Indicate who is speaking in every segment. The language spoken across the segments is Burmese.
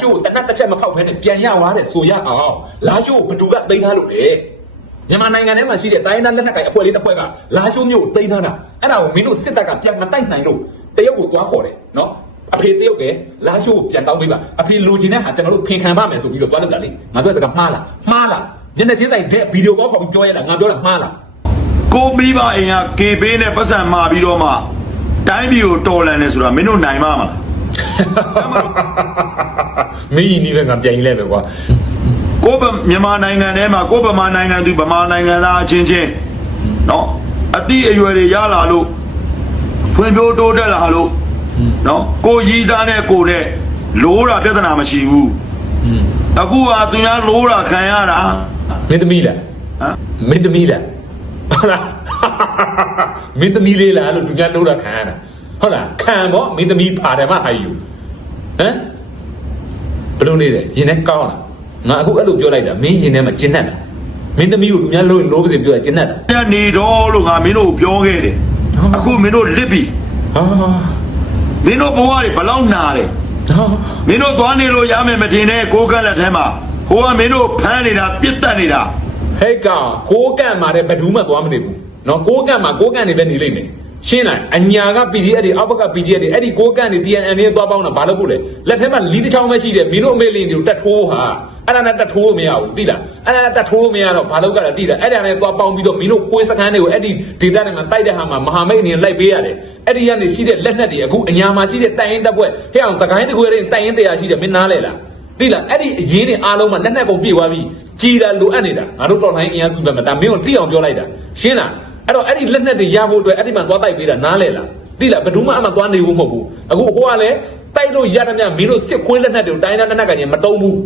Speaker 1: ရှိုးကိုတနတ်တစ်ချက်မဖောက်ဖဲနဲ့ပြန်ရသွားတယ်ဆိုရအောင်လာရှိုးကိုဘသူကသိမ်းထားလို့လေမြန်မာနိုင်ငံထဲမှာရှိတဲ့တိုင်းဒေသလက်နက်ကိုင်အဖွဲ့လေးတစ်ဖွဲ့ကလာရှိုးမျိုးကိုသိမ်းထားတာအဲ့ဒါကိုမင်းတို့စစ်တပ်ကပြန်မတိုက်နိုင်လို့တရုတ်ကိုတွားခေါ်တယ်နော်အဖေတရုတ်ကလာရှိုးကိုပြန်တောင်းပေးပါအဖေလူချင်းတဲ့ဟာကျွန်တော်တို့ဖင်ခံပါမယ်ဆိုပြီးတော့တွားလုပ်တာလေငါပြောစကားမှားလားမှားလားမျက်နှာချင်းဆိုင်တဲ့ဗီဒီယိုကောခေါ်ပြီးပြောရလားငါပြောတာမှားလား
Speaker 2: ကိုမိဘအိမ်ကကေပေးနဲ့ပတ်စံမှာပြီးတော့မှတိုင်းပြည်ကိုတော်လန်နေဆိုတာမင်းတို့နိုင်မှာမလား
Speaker 1: မင်းကြီးနီးပဲငါပြန်ကြီးလဲပဲကွာ
Speaker 2: ကိုဗမြန်မာနိုင်ငံထဲမှာကိုဗမာနိုင်ငံသူဗမာနိုင်ငံသားအချင်းချင်းနော်အတိအရွယ်တွေရလာလို့ဖွံ့ဖြိုးတိုးတက်လာလို့နော်ကိုရည်သားနဲ့ကိုနဲ့လိုးတာပြဿနာမရှိဘူးအခုဟာသူများလိုးတာခံရတာ
Speaker 1: မင်းသမီးလား
Speaker 2: ဟမ်
Speaker 1: မင်းသမီးလားဟုတ်လားမင်းသမီးလေးလားလို့သူများလို့တာခံရတာဟုတ်လားခံပေါ့မင်းသမီးပါတယ်မဟာယူဟမ် ဘယ်လိုနေလဲရင်ထဲကောင်းလားငါအခုအဲ့လိုပြောလိုက်တာမင်းရင်ထဲမှာကျဉ်တ်တာမင်းသမီးကိုသူများလို့လို့ပါစေပြောတာကျဉ်တ်တာ
Speaker 2: ညနေတော့လို့ငါမင်းတို့ကိုပြောခဲ့တယ်
Speaker 1: ဟုတ်
Speaker 2: အခုမင်းတို့လစ်ပြီ
Speaker 1: ဟာ
Speaker 2: မင်းတို့ဘဝတွေဘယ်လောက်နာတယ်
Speaker 1: ဟာ
Speaker 2: မင်းတို့သွားနေလို့ရမယ်မတင်နဲ့ကိုကန့်လက်ထဲမှာကိုကမင်းတို့ဖမ်းနေတာပြစ်တက်နေတာ
Speaker 1: ဟဲ့ကောင်ကိုးကန့်มาတဲ့ဘယ်သူမှသွားမနေဘူးနော်ကိုးကန့်မှာကိုးကန့်နေပဲနေလိမ့်မယ် ရှင်းလားအညာက PDF တွေအောက်ဘက်က PDF တွေအဲ့ဒီကိုးကန့်တွေ TNN တွေသွားပေါင်းတာဘာလို့ဖို့လဲလက်ထဲမှာလီးတစ်ချောင်းပဲရှိတယ်မင်းတို့အမေလင်းတွေကိုတက်ထိုးဟာအဲ့ဒါနဲ့တက်ထိုးမရဘူးသိလားအဲ့ဒါတက်ထိုးမရတော့ဘာလို့ကလဲသိလားအဲ့ဒါနဲ့သွားပေါင်းပြီးတော့မင်းတို့ခွေးစခန်းတွေကိုအဲ့ဒီဒေတာတွေမှာတိုက်တဲ့ဟာမှာမဟာမိတ်အနေနဲ့လိုက်ပေးရတယ်အဲ့ဒီကနေရှိတဲ့လက်နက်တွေအခုအညာမှာရှိတဲ့တိုင်ရင်တပ်ဖွဲ့ဟဲ့အောင်စကိုင်းတကွေးတွေတိုင်ရင်တရားရှိတယ်မင်းနားလဲလားသိလားအဲ့ဒီအရေးတွေအားလုံးမှာလက်နက်ကုန်ပြေသွားပြီကြည်တာလိုအပ်နေတာငါတို့တော်လိုင်းအင်အားစုပဲမှာဒါမင်းကိုတိအောင်ပြောလိုက်တာရှင်းလား အဲ့တော့အဲ့ဒီလက်နက်တွေရဖို့အတွက်အဲ့ဒီမှာသွားတိုက်ပေးတာနားလဲလားသိလားဘယ်သူမှအမှသွားနေဘူးမဟုတ်ဘူးအခုဟိုကလည်းတိုက်လို့ရတဲ့မြမင်းတို့စစ်ခွေးလက်နက်တွေကိုတိုင်းတိုင်းလက်နက်ကကြီးမတုံးဘူး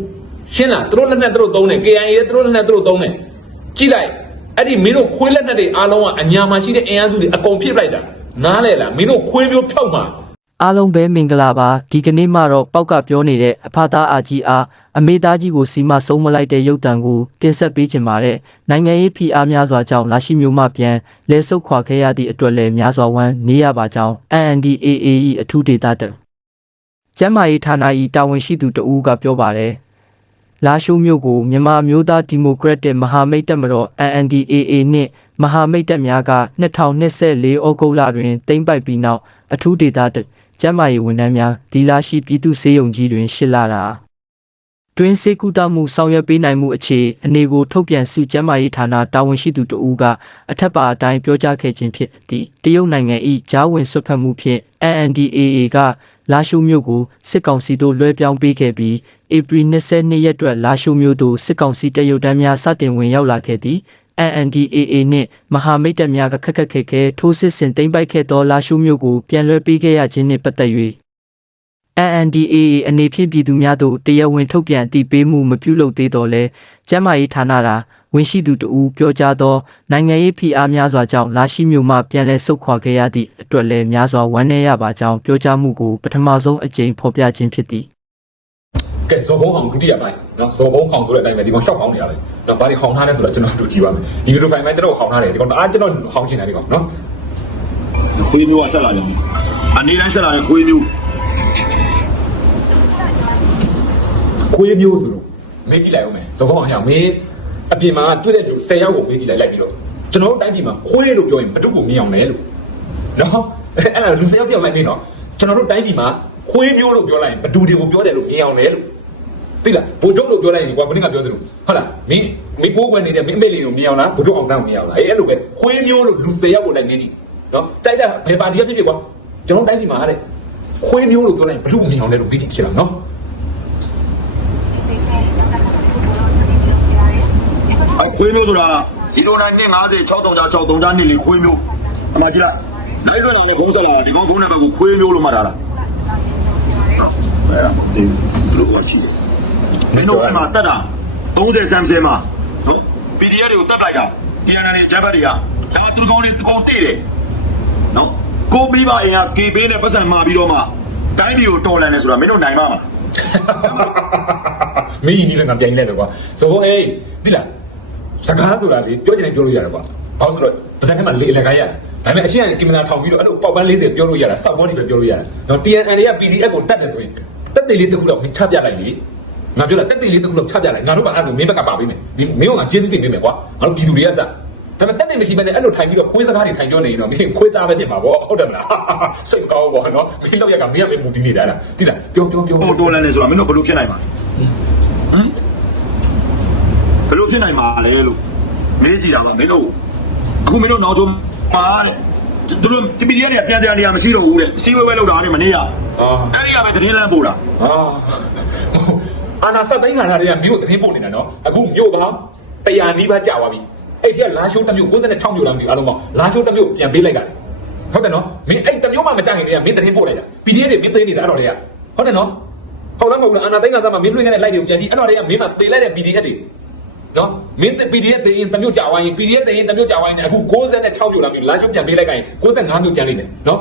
Speaker 1: ရှင်းလားသူတို့လက်နက်သူတို့သုံးတယ် KIA ရဲ့သူတို့လက်နက်သူတို့သုံးတယ်ကြည့်လိုက်အဲ့ဒီမင်းတို့ခွေးလက်နက်တွေအားလုံးကအညာမှာရှိတဲ့အင်အားစုတွေအကုန်ဖြစ်လိုက်တာနားလဲလားမင်းတို့ခွေးမျိုးဖြောက်မှာ
Speaker 3: အားလုံးပဲမင်္ဂလာပါဒီကနေ့မှတော့ပောက်ကပြောနေတဲ့အဖသားအာကြီးအားအမေသားကြီးကိုစီမဆုံးမလိုက်တဲ့ရုပ်တံကိုတင်ဆက်ပေးချင်ပါတယ်နိုင်ငံရေးဖိအားများစွာကြောင့်လာရှိမျိုးမှပြန်လဲဆုပ်ခွာခဲ့ရသည့်အတွက်လည်းများစွာဝမ်းနေရပါကြောင်း NNDAA ၏အထူးဒေသတကျမ်းမာရေးဌာန၏တာဝန်ရှိသူတဦးကပြောပါတယ်လာရှိုးမျိုးကိုမြန်မာမျိုးသားဒီမိုကရက်တစ်မဟာမိတ်တပ်မတော် NNDAA နှင့်မဟာမိတ်တပ်များက2024ဩဂုတ်လတွင်တိမ့်ပိုက်ပြီးနောက်အထူးဒေသတ ကျမ်းမာရေးဝန်ထမ်းများဒီလာရှိပြည်သူစေယုံကြီးတွင်ရှစ်လာတာတွင်စေကူတာမှုဆောင်ရွက်ပေးနိုင်မှုအခြေအနေကိုထုတ်ပြန်စုကျမ်းမာရေးဌာနတာဝန်ရှိသူတဦးကအထက်ပါအတိုင်းပြောကြားခဲ့ခြင်းဖြစ်သည်တရုတ်နိုင်ငံ၏ဂျားဝင်ဆွတ်ဖက်မှုဖြင့် NNDAA ကလာရှုမျိုးကိုစစ်ကောင်စီသို့လွှဲပြောင်းပေးခဲ့ပြီးဧပြီ22ရက်အတွက်လာရှုမျိုးသို့စစ်ကောင်စီတရုတ်တန်းများစတင်ဝင်ရောက်လာခဲ့သည် NNDAA နှင့်မဟာမိတ်တပ်များကခက်ခက်ခဲခဲထိုးစစ်ဆင်သိမ်းပိုက်ခဲ့သောလာရှုမျိုးကိုပြန်လွှဲပေးခဲ့ရခြင်းနှင့်ပတ်သက်၍ NNDAA အနေဖြင့်ပြည်သူများသို့တရားဝင်ထုတ်ပြန်အတည်ပြုမှုမပြုလုပ်သေးတော့လဲကျမ်းမာရေးဌာနသာဝင်ရှိသူတဦးပြောကြားသောနိုင်ငံရေးဖိအားများစွာကြောင့်လာရှိမျိုးမှပြန်လည်ဆုတ်ခွာခဲ့ရသည့်အတွက်လည်းများစွာဝမ်းနည်းရပါကြောင်းပြောကြားမှုကိုပထမဆုံးအကြိမ်ဖော်ပြခြင်းဖြစ်သည်
Speaker 1: ကဲဇော်ဘုံဟောင်ဒုတိယပိုင်းနော်ဇော်ဘုံဟောင်ဆိုတဲ့အတိုင်းပဲဒီကောင်ရှောက်ဟောင်းနေရလေနော်ဘာတွေဟောင်ထားလဲဆိုတော့ကျွန်တော်တို့ကြည့်ပါမယ်ဒီဗီဒီယိုဖိုင်မှာကျွန်တော်ဟောင်ထားတယ်ဒီကောင်အားကျွန်တော်ဟောင်ချင်တယ်ဒီကောင်နော်
Speaker 2: ခွေးမျိုးကဆက်လာတယ်အနေနဲ့ဆက်လာတဲ့ခွေးမျိုး
Speaker 1: ခွေးမျိုးဆိုလို့မေးကြည့်လိုက်အောင်မယ်ဇော်ဘုံဟောင်ဟောင်မင်းအပြင်မှာတွေ့တဲ့လူ10ယောက်ကိုမေးကြည့်လိုက်လိုက်ပြီးတော့ကျွန်တော်တို့တိုင်းပြည်မှာခွေးလို့ပြောရင်ဘယ်သူ့ကိုမြင်အောင်လဲလို့နော်အဲ့ဒါလူ10ယောက်ပြောင်းလိုက်မင်းနော်ကျွန်တော်တို့တိုင်းပြည်မှာခွေးမျိုးလို့ပြောလိုက်ရင်ဘယ်သူတွေကိုပြောတယ်လို့မြင်အောင်လဲလို့ သိလားဘိုလ်ချုပ်လို့ပြောလိုက်ရင်ကွာဘယ်နည်းကပြောသလိုဟုတ်လားမင်းမင်းကိုးကွယ်နေတဲ့မင်းအမေလေးကိုမြင်အောင်လားဘိုလ်ချုပ်အောင်ဆန်းကိုမြင်အောင်လားအေးအဲ့လိုပဲခွေးမျိုးလို့လူ၁၀ယောက်ကိုလိုက်နေကြည့်နော်တိုက်တာဘယ်ပါတီကဖြစ်ဖြစ်ကွာကျွန်တော်တိုင်းပြည်မှာဟာတဲ့ခွေးမျိုးလို့ပြောလိုက်ရင်ဘယ်လိုမြင်အောင်လဲလို့ပြီးကြည့်ချင်လားနော်
Speaker 2: အခွေးမျိုးဆိုတာ09 250 636 636နှစ်လီခွေးမျိုးအမကြည့်လိုက်လိုက်လွှင့်အောင်လည်းဘုံဆက်လာဒီကောင်ဘုံနဲ့ဘက်ကိုခွေးမျိုးလို့မှတ်ထားတာအဲ့ဒါဒီလိုကရှိတယ် မင်းတို့ကမှတက်တာ30 30မှာနော် PDF တွေကိုတက်လိုက်တာ PNN တွေဂျက်ဘတ်တွေကဒါသူတို့ကောင်းတွေကောင်းတိတယ်နော်ကိုမိဘအင်က KB နဲ့ပတ်စံမှာပြီးတော့မှတိုင်းပြည်ကိုတော်လန်နေဆိုတာမင်းတို့နိုင်မှာမလား
Speaker 1: မင်းကြီးကြီးလည်းငါပြန်ကြီးလိုက်ပဲကွာဆိုတော့ဟေးသိလားစကားဆိုတာလေပြောချင်တယ်ပြောလို့ရတယ်ကွာဘာလို့ဆိုတော့ပါဇက်ထဲမှာလေအလကားရတယ်ဒါပေမဲ့အရှင်းကကင်မရာထောင်ပြီးတော့အဲ့လိုပေါက်ပန်း40ပြောလို့ရတာစောက်ဘောတွေပဲပြောလို့ရတယ်နော် TNN တွေက PDF ကိုတတ်တယ်ဆိုရင်တက်သေးလေးတစ်ခုတော့မင်းချပြလိုက်လေ ငါပြောတာတက်သေးလေးတစ်ခုတော့ချပြလိုက်ငါတို့ကအဲ့ဒါမင်းဘက်ကပါပေးမယ်မင်းမင်းကငါကျေးဇူးတင်ပေးမယ်ကွာငါတို့ပြည်သူတွေကစဒါပေမဲ့တက်သေးမရှိဘဲနဲ့အဲ့လိုထိုင်ပြီးတော့ခွေးစကားတွေထိုင်ပြောနေရင်တော့မင်းခွေးသားပဲဖြစ်မှာပေါ့ဟုတ်တယ်မလားစိတ်ကောင်းပေါ့နော်မင်းလောက်ရကမင်းကမင်းမူတည်နေတာလားတိလားပြောပြောပြော
Speaker 2: ဟိုတော်လန်နေဆိုတာမင်းတို့ဘယ်လိုဖြစ်နိုင်မှာလဲဟမ်ဘယ်လိုဖြစ်နိုင်မှာလဲလို့မေးကြည့်တာကမင်းတို့အခုမင်းတို့နောက်ဆုံးပါတဲ့သူတို့တပီရီတွေကပြန်ပြန်နေရမရှိတော့ဘူးတဲ့စီဝဲဝဲလောက်တာတဲ့မနေ့က
Speaker 1: အာ
Speaker 2: အဲ့ဒီကပဲသတင်းလမ်းပို့တာ
Speaker 1: အာ အာနာစတ်တိုင်းခါလာတွေကမြို့သတင်းပို့နေတာနော်အခုမြို့ကတရားနီးပါးကြာသွားပြီအဲ့ဒီကလာရှိုးတစ်မြို့96မြို့လားမသိဘူးအားလုံးပေါ့လာရှိုးတစ်မြို့ပြန်ပေးလိုက်တာဟုတ်တယ်နော်မင်းအဲ့တစ်မြို့မှမကြခင်တည်းကမင်းသတင်းပို့လိုက်တာ PDF တွေမင်းသိနေတာအဲ့တော့တည်းကဟုတ်တယ်နော်ဟုတ်လားမဟုတ်လားအာနာတိုင်းကသမမင်းလွှင့်ခဲ့တဲ့ live တွေကိုပြန်ကြည့်အဲ့တော့တည်းကမင်းမသေလိုက်တဲ့ PDF တွေနော်မင်း PDF တေးရင်တစ်မြို့ကြာဝိုင်းရင် PDF တေးရင်တစ်မြို့ကြာဝိုင်းနေအခု96မြို့လားမြို့လာရှိုးပြန်ပေးလိုက်ခိုင်း95မြို့ကျန်နေတယ်နော်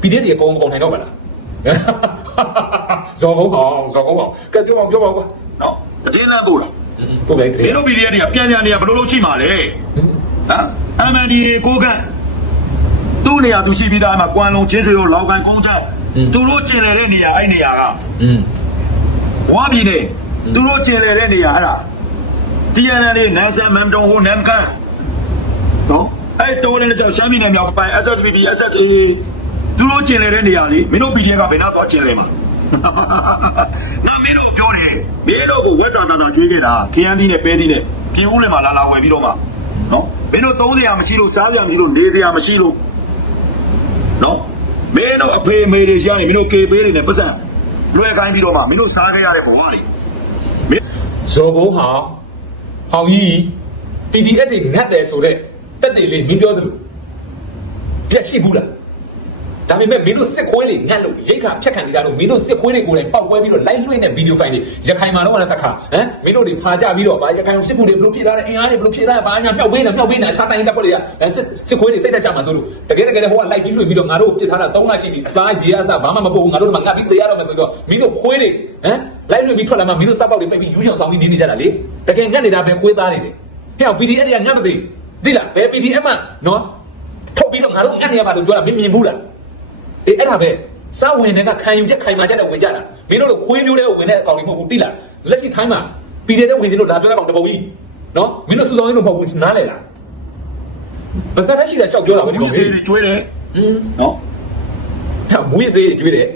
Speaker 1: PDF တွေအကုန်အကုန်ထိုင်တော့ပါလား ဇော်ဘုံအောင်ဇော်ဘုံအောင်ကဲပြောပါဦးပြောပါဦးကွာ
Speaker 2: နော်သတင်းလမ်းပို့တာ
Speaker 1: ပုတ်လိုက်တ
Speaker 2: မင်း
Speaker 1: ယ်
Speaker 2: တို့ PDF တွေကပြန်ပြန်နေရဘယ်လိုလုပ်ရှိမှာလဲဟမ် MND ကိုကန့်သူ့နေရာသူရှိပြီးသားအမှကွမ်လုံးချင်းဆွေတို့လောက်ကန်ကုန်းချသူတို့ကျင်လည်တဲ့နေရာအဲ့နေရာက
Speaker 1: อืม
Speaker 2: ဝါပြည်နေသူတို့ကျင်လည်တဲ့နေရာအဲ့ဒါ TNL နဲ့နန်းဆန်မမ်တုံဟိုနမ်ကန်နော်အဲ့တော်လည်းကြောက်ရှမ်းပြည်နယ်မြောက်ပိုင်း SSPP SSA သူတို့ကျင်လည်တဲ့နေရာလေးမင်းတို့ PDF ကဘယ်တော့သွားကျင်လည်မလဲငါမင်းတို့ပြောတယ်မင်းတို့ကိုဝက်စာသာသာကျွေးခဲ့တာ KND နဲ့ပဲတီနဲ့ပြည်ဦးလင်မှာလာလာဝင်ပြီးတော့မှနော်မင်းတို့သုံးစရာမရှိလို့စားစရာမရှိလို့နေစရာမရှိလို့နော်မင်းတို့အဖေအမေတွေရှာနေမင်းတို့ကေပေးတွေနဲ့ပတ်စံလွယ်ခိုင်းပြီးတော့မှမင်းတို့စားခဲ့ရတဲ့ဘဝတွေမင်း
Speaker 1: ဇော်ဘုံဟာဟောင်ကြီး PDF တွေငတ်တယ်ဆိုတော့တက်တယ်လေမင်းပြောသလိုပြက်ရှိဘူးလား ဒါပေမဲ့မင်းတို့စစ်ခွေးတွေငတ်လို့ရိတ်ခါဖြတ်ခံနေကြလို့မင်းတို့စစ်ခွေးတွေကိုယ်တိုင်ပောက်ကွဲပြီးတော့လိုက်လွှင့်တဲ့ဗီဒီယိုဖိုင်တွေရခိုင်မှာတော့လည်းတစ်ခါဟမ်မင်းတို့တွေဖာကြပြီးတော့ဗာရခိုင်စစ်ကူတွေဘလို့ဖြစ်လာတဲ့အင်အားတွေဘလို့ဖြစ်လာတဲ့ဗာညာမြောက်ပေးနေမြောက်ပေးနေအခြားတိုင်းတပ်ဖွဲ့တွေကစစ်စစ်ခွေးတွေစိတ်သက်ကြမှာဆိုလို့တကယ်တကယ်ဟိုကလိုက်ပြီးလွှင့်ပြီးတော့ငါတို့ပြစ်ထားတာ၃လရှိပြီအစားရေအစားဘာမှမပို့ဘူးငါတို့ကငတ်ပြီးတရားတော့မယ်ဆိုတော့မင်းတို့ခွေးတွေဟမ်လိုက်လွှင့်ပြီးထွက်လာမှမင်းတို့စပောက်တွေပိတ်ပြီးယူချောင်ဆောင်ပြီးနေနေကြတာလေတကယ်ငတ်နေတာပဲခွေးသားတွေလေဟဲ့ PDF တွေကငတ်မသိသိလားဘယ် PDF မှနော်ထုတ်ပြီးတော့ငါတို့ငတ်နေရပါလို့ပြောတာမင်းမြင်ဘူးလား အေးအဲ့ဒါပဲစာဝင်တွေကခံယူချက်ခိုင်မာချက်နဲ့ဝင်ကြတာမင်းတို့လိုခွေးမျိုးတွေကိုဝင်တဲ့အကောင်တွေမဟုတ်ဘူးတိလားလက်ရှိထိုင်းမှာပြည်တဲ့ဝင်စင်းတို့ဒါပြောတဲ့ကောင်တပုံကြီးနော်မင်းတို့စူဆောင်းရင်းတို့မဟုတ်ဘူးနားလေလားပါစက်ရှိတာရှောက်ပြောတာပဲဒီ
Speaker 2: မူ
Speaker 1: ကောင်
Speaker 2: စီ
Speaker 1: ကြီး
Speaker 2: တွေကျွေးတယ်
Speaker 1: อืม
Speaker 2: နော်
Speaker 1: ဟာမွေးစေးကျွေးတယ်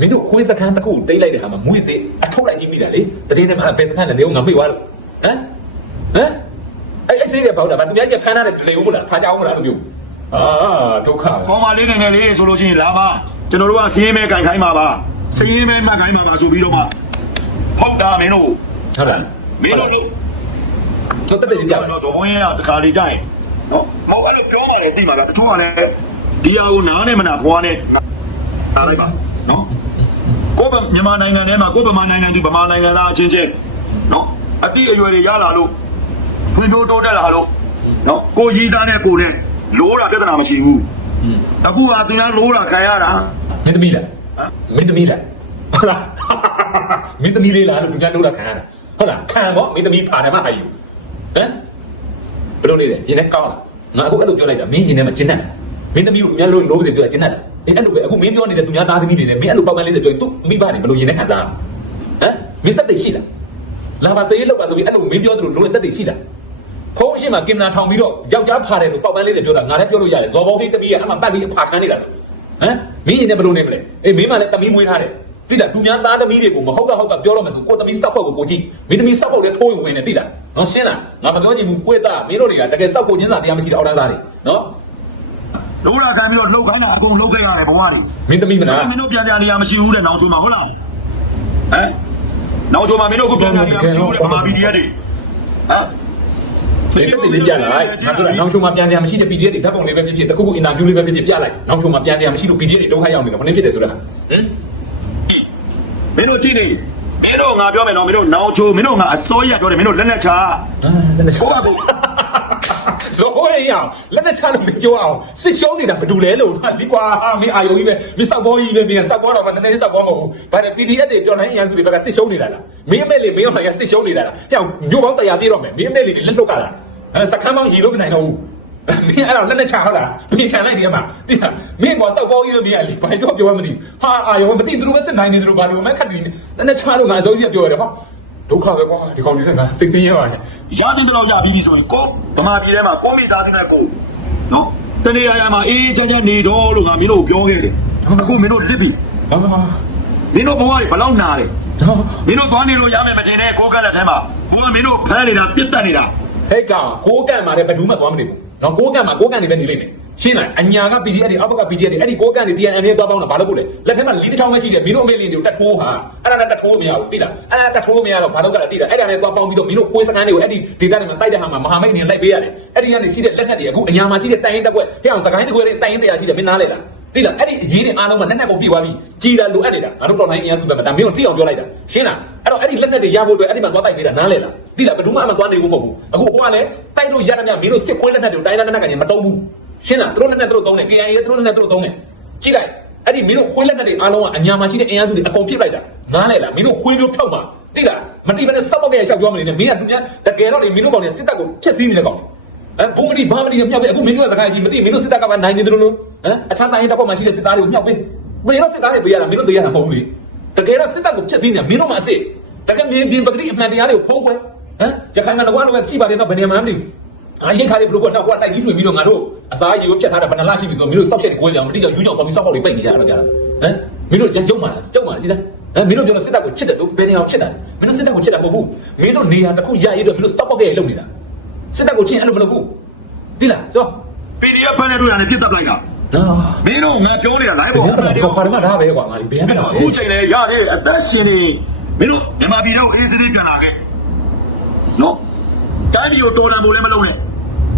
Speaker 1: မင်းတို့ခွေးစခန်းတစ်ခုတိတ်လိုက်တဲ့ဟာမှာမွေးစေးအထုတ်လိုက်ကြည့်မိတာလေတတိယနေ့မှာဘယ်စခန်းလဲနေအောင်ငါမေ့သွားလို့ဟမ်ဟမ်အဲ့အဲ့စေးကပေါက်တာဗာသူများကြီးဖမ်းထားတဲ့လေဦးမလားဖားကြအောင်မလားလို့ပြော အာဒုက္ခပဲ
Speaker 2: ကောင်းပါလေးငယ်ငယ်လေးဆိုလို့ချင်းလာပါကျွန်တော်တို့ကစီးရင်မဲကြိုင်ခိုင်းပါပါစီးရင်မဲမှတ်ခိုင်းပါပါဆိုပြီးတော့မှဖောက်တာမင်းတို့
Speaker 1: ဟုတ်လား
Speaker 2: မင်းတို့လို့
Speaker 1: တော့တက်တယ်ပြပါ
Speaker 2: တော့ဇော်ဘုန်းကြီးကတခါလေးကြိုင်နော်မဟုတ်အဲ့လိုပြောမှလည်းသိမှာဗျတချို့ကလည်းဒီဟာကိုနားနဲ့မနာဘွားနဲ့နားလိုက်ပါနော်ကိုယ်ဗမြန်မာနိုင်ငံထဲမှာကိုယ်ဗမာနိုင်ငံသူဗမာနိုင်ငံသားအချင်းချင်းနော်အတိအရွယ်တွေရလာလို့ဖွံ့ဖြိုးတိုးတက်လာလို့နော်ကိုကြီးသားနဲ့ကိုနဲ့ လိုးတာပြဿနာမရှိဘူး
Speaker 1: อืม
Speaker 2: အခုကသူများလိုးတာခံရတာ
Speaker 1: မင်းသမီးလားမင်းသမီးလားဟုတ်လားမင်းသမီးလေးလားလို့သူများလို့တာခံရတာဟုတ်လားခံပေါ့မင်းသမီးဖာတယ်မဟာယူဟမ်ဘယ်လိုနေလဲရင်ထဲကောင်းလားငါအခုအဲ့လိုပြောလိုက်တာမင်းရင်ထဲမှာကျဉ်းတတ်မင်းသမီးကိုသူများလို့လို့တယ်ပြောတာကျဉ်းတတ်အေးအဲ့လိုပဲအခုမင်းပြောနေတဲ့သူများသားသမီးတွေနဲ့မင်းအဲ့လိုပေါက်ပန်းလေးတွေပြောရင်သူမိဘတွေဘယ်လိုရင်ထဲခံစားဟမ်မင်းတက်တယ်ရှိလားလာပါစေးလောက်ပါဆိုပြီးအဲ့လိုမင်းပြောသလိုလိုတက်တယ်ရှိလား ဖုံးရှိမှာကင်နာထောင်ပြီးတော့ယောက်ျားဖာတယ်လို့ပေါက်ပန်းလေးတွေပြောတာငါလည်းပြောလို့ရတယ်ဇော်ဘောဟိသမီးကအမှပတ်ပြီးဖာခန်းနေတာလို့ဟမ်မင်းရင်နဲ့ဘယ်လိုနေမလဲအေးမင်းမလည်းတမီးမွေးထားတယ်တိလားသူများသားသမီးတွေကိုမဟုတ်ကဟုတ်ကပြောတော့မယ်ဆိုကိုတမီးစောက်ဖို့ကိုကိုကြည့်မင်းတမီးစောက်ဖို့လည်းထိုးရင်ဝင်နေတိလားနော်ရှင်းလားငါမပြောချင်ဘူးကိုယ့်သားမင်းတို့တွေကတကယ်စောက်ဖို့ချင်းစာတရားမရှိတဲ့အောက်တန်းသားတွေနော်
Speaker 2: လိုးတာခံပြီးတော့လှုပ်ခိုင်းတာအကုန်လှုပ်ခဲ့ရတယ်ဘဝတွေ
Speaker 1: မင်းသမီးမနာ
Speaker 2: မင်းတို့ပြန်ကြနေရမရှိဘူးတဲ့နောက်ချိုးမှာဟုတ်လားဟမ်နောက်ချိုးမှာမင်းတို့ကပြန်ကြနေရမရှိဘူးတဲ့ဗမာပြည်တွေဟမ်
Speaker 1: ဒီတက်တယ်လေးပြလိုက်ငါပြောတာနောက်ချုံမှာပြန်ကြမရှိတဲ့ PDF တွေဓာတ်ပုံလေးပဲဖြစ်ဖြစ်တခုခုအင်တာဗျူးလေးပဲဖြစ်ဖြစ်ပြလိုက်နောက်ချုံမှာပြန်ကြမရှိလို့ PDF တွေဒုက္ခရောက်နေတယ်ခொနည်းဖြစ်တယ်ဆိုတာဟမ်
Speaker 2: မင်းတို့ကြည့်နေမင်းတို့ငါပြောမယ်နော်မင်းတို့နောက်ချိုးမင်းတို့ငါအစိုးရပြောတယ်မင်းတို့လက်လက်ချာ
Speaker 1: အာလက်နဲ့ချော
Speaker 2: ဟုတ်ပါဘူး
Speaker 1: ဇော်ရအောင်လက်နဲ့ချလို့မကြောအောင်စစ်ရှုံးနေတာဘယ်သူလဲလို့ဒီကွာမင်းအာယုံကြီးပဲမင်းစောက်ဘောကြီးပဲမင်းစောက်ဘောတော့မှနည်းနည်းစောက်ဘောမဟုတ်ဘူးဘာလဲ PDF တွေကြော်နိုင်ရန်စုတွေဘက်ကစစ်ရှုံးနေတာလားမင်းအမဲလေးမင်းကစစ်ရှုံးနေတာလားဟဲ့ညို့ပေါင်းတရားပြည့်တော့မယ်မင်းအမဲလေးလက်လွတ်ကြတာ အဲစကမ်းပေါင်းရီလို့မနိုင်တော့ဘူးမင်းအဲ့တော့လက်နဲ့ချဟုတ်လားမင်းခံလိုက်ဒီအမတိလားမင်းကွာစောက်ပေါင်းကြီးလို့မင်းကလေဘာတော့ပြောမှမသိဘူးဟာအာရောမသိသူတို့ပဲစစ်နိုင်နေသူတို့ဘာလို့မခတ်ပြီးလက်နဲ့ချလို့ငါအစိုးရပြောရတယ်ဟောဒုက္ခပဲကွာဒီကောင်လေးကငါစိတ်ဆင်းရဲပါရဲ့
Speaker 2: ရတဲ့တော့ရပြီးပြီဆိုရင်ကိုဗမာပြည်ထဲမှာကိုမိသားစုနဲ့ကိုနော်တနေ့ရရမှာအေးချမ်းချမ်းနေတော့လို့ငါမင်းတို့ပြောခဲ့တယ်အခုမင်းတို့လစ်ပြီ
Speaker 1: ဟာ
Speaker 2: မင်းတို့ဘဝတွေဘလောက်နာတယ်
Speaker 1: ဒါ
Speaker 2: မင်းတို့သွားနေလို့ရမယ်မတင်နဲ့ကိုကလက်ထဲမှာကိုကမင်းတို့ဖမ်းနေတာပြစ်တက်နေတာ
Speaker 1: ဟဲ့ကောင်ကိုးကန်မှာလည်းဘယ်သူမှသွားမနေဘူးနော်ကိုးကန်မှာကိုးကန်နေပဲနေလိမ့်မယ်ရှင်းလားအညာက PDF တွေအောက်က PDF တွေအဲ့ဒီကိုးကန်တွေ TNN တွေသွားပေါင်းတာဘာလို့ပို့လဲလက်ထက်မှာလီးတစ်ချောင်းပဲရှိတယ်မင်းတို့အမေလင်းတွေကိုတတ်ထိုးဟာအဲ့ဒါနဲ့တတ်ထိုးမရဘူးတိလားအဲ့ဒါတတ်ထိုးမရတော့ဘာလို့ကလဲတိလားအဲ့ဒါနဲ့သွားပေါင်းပြီးတော့မင်းတို့ခွေးစကန်တွေကိုအဲ့ဒီဒေတာတွေမှာတိုက်တဲ့ဟာမှာမဟာမိတ်အနေနဲ့လိုက်ပေးရတယ်အဲ့ဒီကနေရှိတဲ့လက်နက်တွေအခုအညာမှာရှိတဲ့တိုင်ရင်တက်ွက်ဖျောင်းစကိုင်းတစ်ခွေတွေတိုင်ရင်တရားရှိတယ်မင်းနားလေလား တိလားအဲ့ဒီအရေးတွေအားလုံးကလက်နက်ကိုပြည့်သွားပြီကြီးတာလိုအပ်နေတာငါတို့တော်တိုင်းအင်အားစုပဲမှာဒါမင်းတို့သိအောင်ပြောလိုက်တာရှင်းလားအဲ့တော့အဲ့ဒီလက်နက်တွေရဖို့အတွက်အဲ့ဒီမှာသွားတိုက်ပေးတာနားလေလားတိလားဘယ်သူမှအမှသွားနေဘူးမဟုတ်ဘူးအခုဟိုကလည်းတိုက်လို့ရတဲ့မြမင်းတို့စစ်ခွေးလက်နက်တွေကိုတိုင်းလက်နက်ကနေမတုံးဘူးရှင်းလားသူတို့လက်နဲ့သူတို့သုံးတယ် KIA သူတို့လက်နဲ့သူတို့သုံးတယ်ကြည့်လိုက်အဲ့ဒီမင်းတို့ခွေးလက်နဲ့တွေအားလုံးကအညာမှာရှိတဲ့အင်အားစုတွေအကုန်ပြစ်လိုက်တာငားလေလားမင်းတို့ခွေးမျိုးဖြောက်မှာတိလားမတိဘဲနဲ့စပ်ပေါက်ရဲ့ရှောက်ပြောမနေနဲ့မင်းကသူများတကယ်တော့လေမင်းတို့ကောင်တွေစစ်တပ်ကိုဖျက်ဆီးနေတဲ့ကောင် အဲဘုံမတိဘာမတိမြောက်ပဲအခုမင်းတို့ကစကားကြီးမတိမင်းတို့စစ်တပ်ကပါနိုင်နေတယ်လို့နော်ဟမ်အခြားတိုင်းတပ်ဖွဲ့မှာရှိတဲ့စစ်သားတွေကိုမြောက်ပေးမင်းတို့စစ်သားတွေပေးရတာမင်းတို့ပေးရတာမဟုတ်ဘူးလေတကယ်တော့စစ်တပ်ကိုဖျက်ဆီးနေတာမင်းတို့မှအစ်စ်တကယ်မြင်ပြင်ပဂတိအမှန်တရားတွေကိုဖုံးကွယ်ဟမ်ရခိုင်ကတော့ကတော့ကြည့်ပါတယ်တော့ဘယ်နေမှာမသိဘူးအားရိတ်ခါတွေဘလို့ကတော့ဟိုတိုက်ပြီးလွှင့်ပြီးတော့ငါတို့အစားရေကိုဖြတ်ထားတာဘယ်နှလားရှိပြီဆိုမင်းတို့စောက်ချက်ကိုကြောင်မတိတော့ယူကြောင်ဆောင်ပြီးစောက်ပေါက်တွေပိတ်နေကြတော့ကြတာဟမ်မင်းတို့ကြမ်းကြုံမှလားကြုံမှလားစီးသားဟမ်မင်းတို့ပြောတော့စစ်တပ်ကိုချစ်တယ်ဆိုဘယ်နေအောင်ချစ်တာမင်းတို့စစ်တပ်ကိုချစ်တာမဟုတ်ဘူးမင်းတို့နေရာတစ်ခုရရတော့မင်းတို့စောက်ပေါက်ရဲ့လုံနေတာ စစ်တပ်ကိုချင်းအဲ့လိုမလုပ်ဘူးဒီလားကြော
Speaker 2: PDF ဖမ်းတဲ့တို့ရတယ်ပြစ်တက်လိုက်တာ
Speaker 1: နော်
Speaker 2: မင်းတို့ငါပြောနေတာ live
Speaker 1: ဘယ်
Speaker 2: ပေါ်
Speaker 1: မှာဒီခေါ်တယ်မှာဒါပဲကွာငါဒီဘယ်မှာလဲ
Speaker 2: အခုချိန်လေရသေးတယ်အသက်ရှင်နေမင်းတို့မြန်မာပြည်တော့အေးစသေးပြန်လာခဲ့နော်တိုင်းပြည်ကိုတော်လန်ဖို့လည်းမလုပ်နဲ့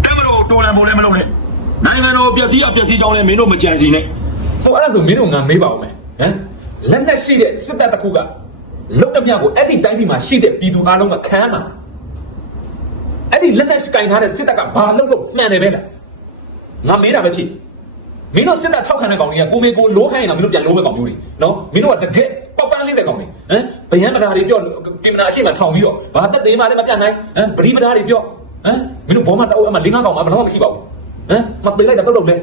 Speaker 2: တက်မလို့တော်လန်ဖို့လည်းမလုပ်နဲ့နိုင်ငံတော်ပျက်စီးအပျက်စီးကြောင်းလည်းမင်းတို့မကြံစီနဲ့
Speaker 1: ဆိုအဲ့ဒါဆိုမင်းတို့ငါမေးပါဦးမယ်ဟမ်လက်နက်ရှိတဲ့စစ်တပ်တစ်ခုကလုတ်တမျှကိုအဲ့ဒီတိုင်းပြည်မှာရှိတဲ့ပြည်သူအားလုံးကခံမှာ အဲ့ဒီလက်နက်ကင်ထားတဲ့စစ်တပ်ကဘာလုပ်လို့မှန်တယ်ပဲလားငါမေးတာပဲဖြစ်မင်းတို့စစ်တပ်ထောက်ခံတဲ့ကောင်တွေကကိုမေကိုလိုခိုင်းရင်တော့မင်းတို့ပြန်လိုမဲ့ကောင်မျိုးတွေနော်မင်းတို့ကတကယ်ပေါက်ပန်း40ကောင်တွေဟမ်ဗယံပဓာတွေပြောကင်မရာအရှိမထောင်ပြီးတော့ဘာတက်သေးမှလည်းမပြတ်နိုင်ဟမ်ပရိပဓာတွေပြောဟမ်မင်းတို့ဘောမတောက်အမ၄၅ကောင်မှဘယ်တော့မှမရှိပါဘူးဟမ်မပေးလိုက်တာတော့တော့လေ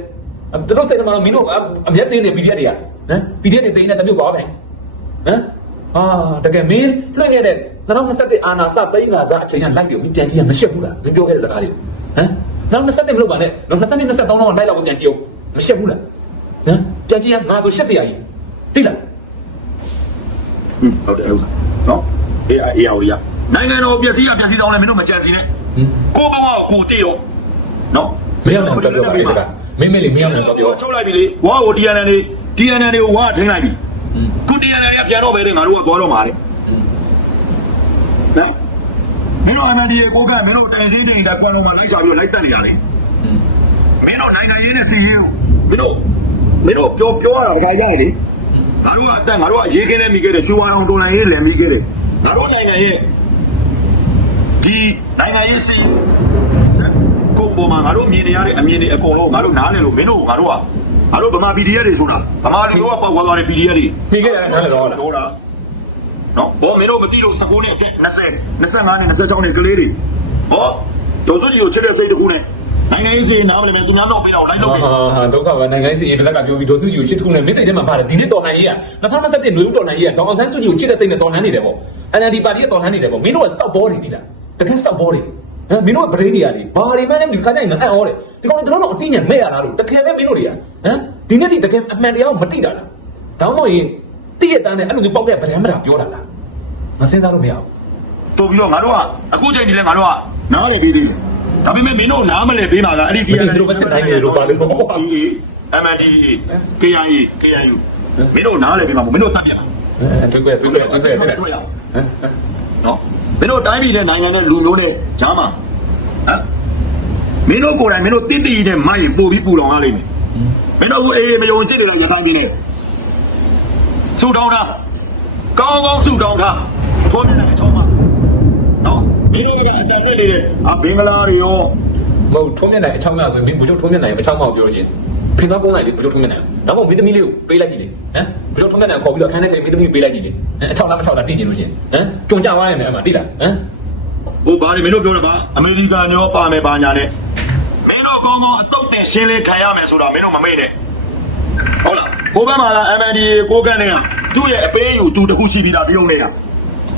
Speaker 1: သူတို့စိတ်ထဲမှာမင်းတို့အမျက်တင်းနေ PDF တွေကဟမ် PDF တွေတင်းနေတမျိုးပါပဲဟမ် အာတကယ်မင်းလွှင့်ခဲ့တဲ့2021အာနာစသိန်းကစားအချိန်ကလိုက်တယ်မင်းပြန်ကြည့်ရမရှက်ဘူးလားမင်းပြောခဲ့တဲ့စကားတွေဟမ်2021မလုပ်ပါနဲ့2022 23တော့လိုက်တော့ပြန်ကြည့်အောင်မရှက်ဘူးလားဟမ်ပြန်ကြည့်ရငါဆိုရှက်စရာကြီးတိလား
Speaker 2: ဟုတ်တယ်ဥစ္စာနော်အေးအေးအောင်ရနိုင်ငံတော်ပျက်စီးအပျက်စီးကြောင်းလည်းမင်းတို့မကြံစီနဲ့ကိုဘဝကိုကိုတည်ရောနော်
Speaker 1: မင်းအောင်တော့ပြောပါလေတကမင်းမလေးမင်းအောင်တော့ပြော
Speaker 2: ချုပ်လိုက်ပြီလေဝါကို TNN တွေ TNN တွေကိုဝါထင်းလိုက်ပြီ ခု TNN တွေကပြန်တော့ပဲလေငါတို့ကသွားတော့မှာလေနော်မင်းတို့ NLD ရဲ့ကိုကမင်းတို့တိုင်စင်းတိန်တက်ကွက်လုံးမှာလိုက်ချပြီးတော့လိုက်တက်နေရတယ်မင်းတို့နိုင်ငံရေးနဲ့စီရေးကိုမင်းတို့မင်းတို့ပြောပြောရတာခါကြရလေငါတို့ကအတက်ငါတို့ကရေးခင်းနေမိခဲ့တယ်ရှူဝါအောင်တော်လိုင်းရေးလည်းမိခဲ့တယ်ငါတို့နိုင်ငံရဲ့ဒီနိုင်ငံရေးစီကိုပေါ်မှာငါတို့မြင်နေရတဲ့အမြင်တွေအကုန်လုံးငါတို့နားလည်လို့မင်းတို့ငါတို့က ငါတို့ဗမာ PDF တွေဆိုတာဗမာတွေကပေါက်သွားသွားတဲ့ PDF တွေ
Speaker 1: မိခဲ့ရတယ်နားလည်းတော့လား
Speaker 2: တော့လားနော်ဘောမင်းတို့မသိလို့19နှစ်အထက်20 25နှစ်26နှစ်ကလေးတွေဘောဒေါ်စုကြီးကိုချစ်တဲ့စိတ်တစ်ခုနဲ့နိုင်ငံရေးစီနားမလည်မယ်သူများတော့ပြီးတော့လိုက်လို့ပြီ
Speaker 1: ဟာဟာဒုက္ခပဲနိုင်ငံရေးစီအေးဘက်ကပြောပြီးဒေါ်စုကြီးကိုချစ်ထုနဲ့မင်းစိတ်ထဲမှာပါတယ်ဒီနေ့တော်လှန်ရေးက2021နွေဦးတော်လှန်ရေးကဒေါအောင်ဆန်းစုကြည်ကိုချစ်တဲ့စိတ်နဲ့တော်လှန်နေတယ်ပေါ့ NLD ပါတီကတော်လှန်နေတယ်ပေါ့မင်းတို့ကစောက်ဘောတွေတိလားတကယ်စောက်ဘောတွေဟ မ်မင်းတို့ကဗရိန်းတွေရတယ်ဘာတွေမှလည်းမသိဘူးခါကြရင်ငါအံ့ဩတယ်ဒီကောင်တွေတော့တော့အတိညာမဲ့ရတာလို့တကယ်ပဲမင်းတို့တွေကဟမ်ဒီနေ့ဒီတကယ်အမှန်တရားကိုမသိတာလားတောင်းလို့ရင်တိရတန်းနဲ့အဲ့လိုမျိုးပေါက်တဲ့ဗရမ်းမတာပြောတာလားမစင်းစားလို့မရဘူး
Speaker 2: တို့ပြီးတော့ငါတို့ကအခုချိန်ဒီလဲငါတို့ကနားမလည်ပေးသေးတယ်ဒါပေမဲ့မင်းတို့နားမလည်ပေးမှာကအဲ့ဒီ
Speaker 1: မသိသူတို့ပဲစစ်တိုင်းနေလို့ပါလို့ဟော
Speaker 2: MNDA KIA KIU မင်းတို့နားလည်ပေးမှာမဟုတ်မင်းတို့တတ်ပြတ်
Speaker 1: အဲတွေ့ကြတွေ့ကြတွေ့ကြတွေ့ကြဟမ်
Speaker 2: နော် မင်းတို့တိုင်းပြည်နဲ့နိုင်ငံနဲ့လူမျိုးနဲ့ဂျားမှာဟမ်မင်းတို့ကိုယ်တိုင်မင်းတို့တင့်တည်တဲ့မိုက်ပို့ပြီးပူလောင်ရလိမ့်မယ်မင်းတို့ကအေးမယုံကြည်တယ်ရခိုင်ပြည်နယ်ဆူတောင်းတာကောင်းကောင်းဆူတောင်းတာထိုးပြတဲ့ချောင်းမှာနော်မင်းတို့ကအတန်နဲ့နေတယ်အဘင်္ဂလားတွေရော
Speaker 1: မဟုတ်ထုံးမြက်နိုင်အချောင်းမြဆိုရင်မင်းဘူချုပ်ထုံးမြက်နိုင်အချောင်းမကိုပြောရှင် ဖင်တော့ကုန်းလိုက်လေဘူချုပ်ထုံးမြက်နိုင်ဒါမှမဟုတ်မင်းသမီးလေးကိုပေးလိုက်ကြည့်လေဟမ်ဘူချုပ်ထုံးမြက်နိုင်ခေါ်ပြီးတော့အခန်းထဲမင်းသမီးပေးလိုက်ကြည့်လေဟမ်အချောင်းလားမချောင်းလားသိကျင်လို့ရှင်ဟမ်ကြုံကြသွားရမယ်အမှတိလားဟမ်
Speaker 2: ဟိုဘာတွေမင်းတို့ပြောတာကအမေရိကန်ရောပါမယ်ပါညာနဲ့မင်းတို့ကောင်းကောင်းရင်ရှင်းလင်းခံရမယ်ဆိုတာမင်းတို့မမေ့နဲ့ဟုတ်လားကိုဘက်မှာက MND ကိုကန်းနေသူ့ရဲ့အပေးယူသူတစ်ခုရှိပြီးသားတရုံနေတာ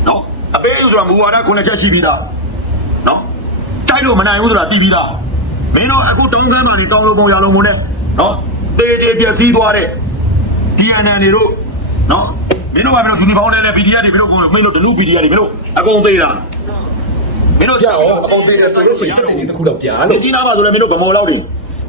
Speaker 2: နော်အပေးယူဆိုတာမူဝါဒခုနှစ်ချက်ရှိပြီးသားနော်တိုက်လို့မနိုင်ဘူးဆိုတာသိပြီးသားမင်းတို့အခုတောင်းကမ်းပါနေတောင်းလို့ပုံရလုံးပုံနဲ့ နော်တေးတေးပြည့်စည်သွားတဲ့ DNN တွေတို့နော်မင်းတို့ကမင်းတို့ဒီပေါင်းနဲ့လည်း PDF တွေမင်းတို့ကိုမင်းတို့ဒလူ PDF တွေမင်းတို့အကုန်သေးတာမင်းတို့
Speaker 1: ကြောက်အောင်အပေါ်သေးတယ်ဆိုလို့ရှိရင်တက်တယ်ဒီတစ်ခုတော့ပြာ
Speaker 2: မ
Speaker 1: လို့
Speaker 2: င်းကြီးနားပါဆိုလည်းမင်းတို့ကမော်လောက်တယ်